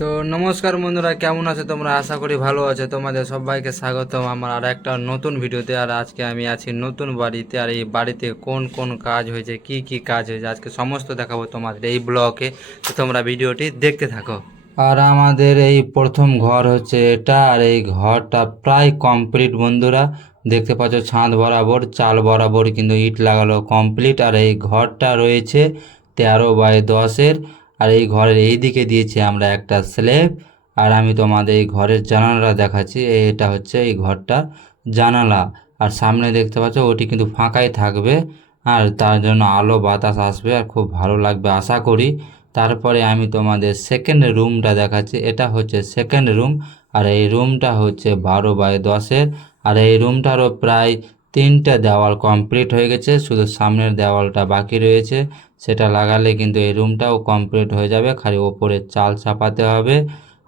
তো নমস্কার বন্ধুরা, কেমন আছো তোমরা? আশা করি ভালো আছো। তোমাদের সবাইকে স্বাগতম আমার আর একটা নতুন ভিডিওতে। আর আজকে আমি আছি নতুন বাড়িতে, আর এই বাড়িতে কোন কোন কাজ হয়েছে, কি কি কাজ হয়েছে আজকে সমস্ত দেখাবো তোমাদের এই ব্লগে। তো তোমরা ভিডিওটি দেখতে থাকো। আর আমাদের এই প্রথম ঘর হচ্ছে এটা, আর এই ঘরটা প্রায় কমপ্লিট বন্ধুরা। দেখতে পাচ্ছ ছাদ বরাবর চাল বরাবর কিন্তু ইট লাগালো কমপ্লিট। আর এই ঘরটা রয়েছে 13x10-এর। আর এই ঘরের এই দিকে দিয়েছি আমরা একটা স্ল্যাব। আর আমি তোমাদের এই ঘরের জানালা দেখাচ্ছি। এটা হচ্ছে এই ঘরটার জানালা। আর সামনে দেখতে পাচ্ছ ওটি কিন্তু ফাঁকাই থাকবে, আর তার জন্য আলো বাতাস আসবে আর খুব ভালো লাগবে আশা করি। তারপরে আমি তোমাদের সেকেন্ড রুমটা দেখাচ্ছি। এটা হচ্ছে সেকেন্ড রুম। আর এই রুমটা হচ্ছে 12x10-এর। আর এই রুমটারও প্রায় 3টে দেওয়াল কমপ্লিট হয়ে গেছে, শুধু সামনের দেওয়ালটা বাকি রয়েছে। সেটা লাগালে কিন্তু এই রুমটাও কমপ্লিট হয়ে যাবে, খালি ওপরে চাল চাপাতে হবে।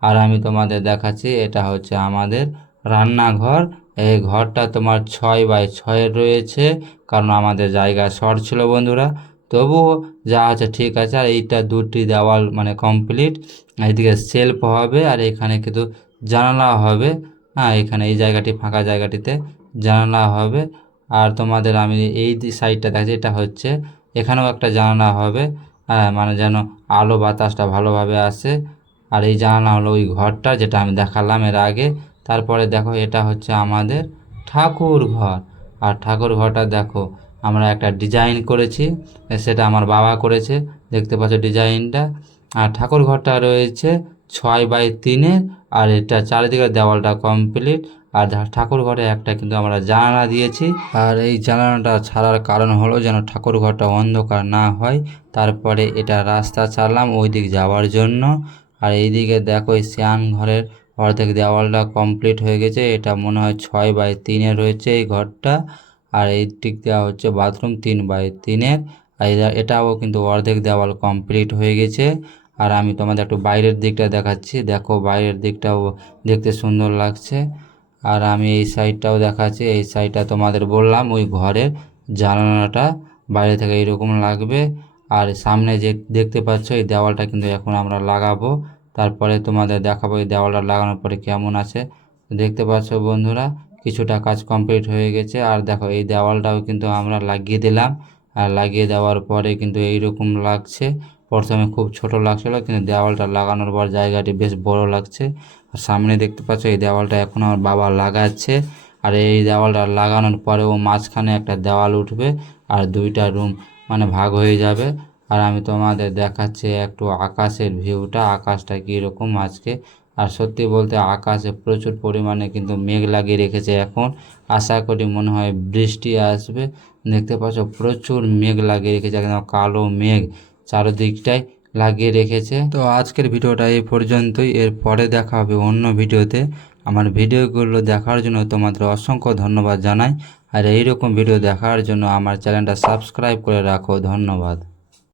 আর আমি তোমাদের দেখাচ্ছি এটা হচ্ছে আমাদের রান্নাঘর। এই ঘরটা তোমার 6x6-এর রয়েছে, কারণ আমাদের জায়গা শর্ট ছিল বন্ধুরা। তবুও যা আছে ঠিক আছে। আর এইটা দুটি দেওয়াল মানে কমপ্লিট। এইদিকে সেলফ হবে, আর এখানে কিন্তু জানালা হবে। হ্যাঁ, এখানে এই জায়গাটি ফাঁকা জায়গাটিতে জানালা হবে। আর তোমাদের আমি এই সাইডটা দেখছি, এটা হচ্ছে এখানেও একটা জানালা হবে। হ্যাঁ, মানে যেন আলো বাতাসটা ভালোভাবে আসে। আর এই জানালা হলো ওই ঘরটা যেটা আমি দেখালাম এর আগে। তারপরে দেখো এটা হচ্ছে আমাদের ঠাকুর ঘর। আর ঠাকুর ঘরটা দেখো আমরা একটা ডিজাইন করেছি, সেটা আমার বাবা করেছে, দেখতে পাচ্ছ ডিজাইনটা। আর ঠাকুর ঘরটা রয়েছে 6x3-এর। আর এটা চারিদিকে দেওয়ালটা কমপ্লিট। আর ঠাকুর ঘরে একটা কিন্তু আমরা জানালা দিয়েছি। আর এই জানালাটা ছাড়ার কারণ হলো যেন ঠাকুর ঘরটা অন্ধকার না হয়। তারপরে এটা রাস্তা ছাড়লাম ওই দিক যাওয়ার জন্য। আর এইদিকে দেখো এই স্নান ঘরের অর্ধেক দেওয়ালটা কমপ্লিট হয়ে গেছে। এটা মনে হয় 6x3-এর রয়েছে এই ঘরটা। আর এই দিক দেওয়া হচ্ছে বাথরুম 3x3-এর। আর এটাও কিন্তু অর্ধেক দেওয়াল কমপ্লিট হয়ে গেছে। আর আমি তোমাদের একটু বাইরের দিকটা দেখাচ্ছি, দেখো বাইরের দিকটাও দেখতে সুন্দর লাগছে। আর আমি এই সাইডটাও দেখাচ্ছি। এই সাইডটা তোমাদের বললাম ওই ঘরের জানালাটা বাইরে থেকে এইরকম লাগবে। আর সামনে যে দেখতে পাচ্ছ এই দেওয়ালটা কিন্তু এখন আমরা লাগাবো। তারপরে তোমাদের দেখাবো এই দেওয়ালটা লাগানোর পরে কেমন আছে। দেখতে পাচ্ছ বন্ধুরা কিছুটা কাজ কমপ্লিট হয়ে গেছে। আর দেখো এই দেওয়ালটাও কিন্তু আমরা লাগিয়ে দিলাম। আর লাগিয়ে দেওয়ার পরে কিন্তু এইরকম লাগছে। প্রথমে খুব ছোট লাগছিল, কিন্তু দেওয়ালটা লাগানোর পর জায়গাটি বেশ বড় লাগছে। আর সামনে দেখতে পাচ্ছ এই দেওয়ালটা এখন আমার বাবা লাগাচ্ছে। আর এই দেওয়ালটা লাগানোর পরেও মাঝখানে একটা দেওয়াল উঠবে, আর দুইটা রুম মানে ভাগ হয়ে যাবে। আর আমি তোমাদের দেখাচ্ছি একটু আকাশের ভিউটা, আকাশটা কীরকম আজকে। আর সত্যি বলতে আকাশে প্রচুর পরিমাণে কিন্তু মেঘ লাগিয়ে রেখেছে এখন। আশা করি মনে হয় বৃষ্টি আসবে। দেখতে পাচ্ছ প্রচুর মেঘ লাগিয়ে রেখেছে, একদম কালো মেঘ চারদিকটাই লাগিয়ে রেখেছে। তো আজকের ভিডিওটা এই পর্যন্তই, এর পরে দেখা হবে অন্য ভিডিওতে। আমার ভিডিওগুলো দেখার জন্য তোমাদের অসংখ্য ধন্যবাদ জানাই। আর এইরকম ভিডিও দেখার জন্য আমার চ্যানেলটা সাবস্ক্রাইব করে রাখো। ধন্যবাদ।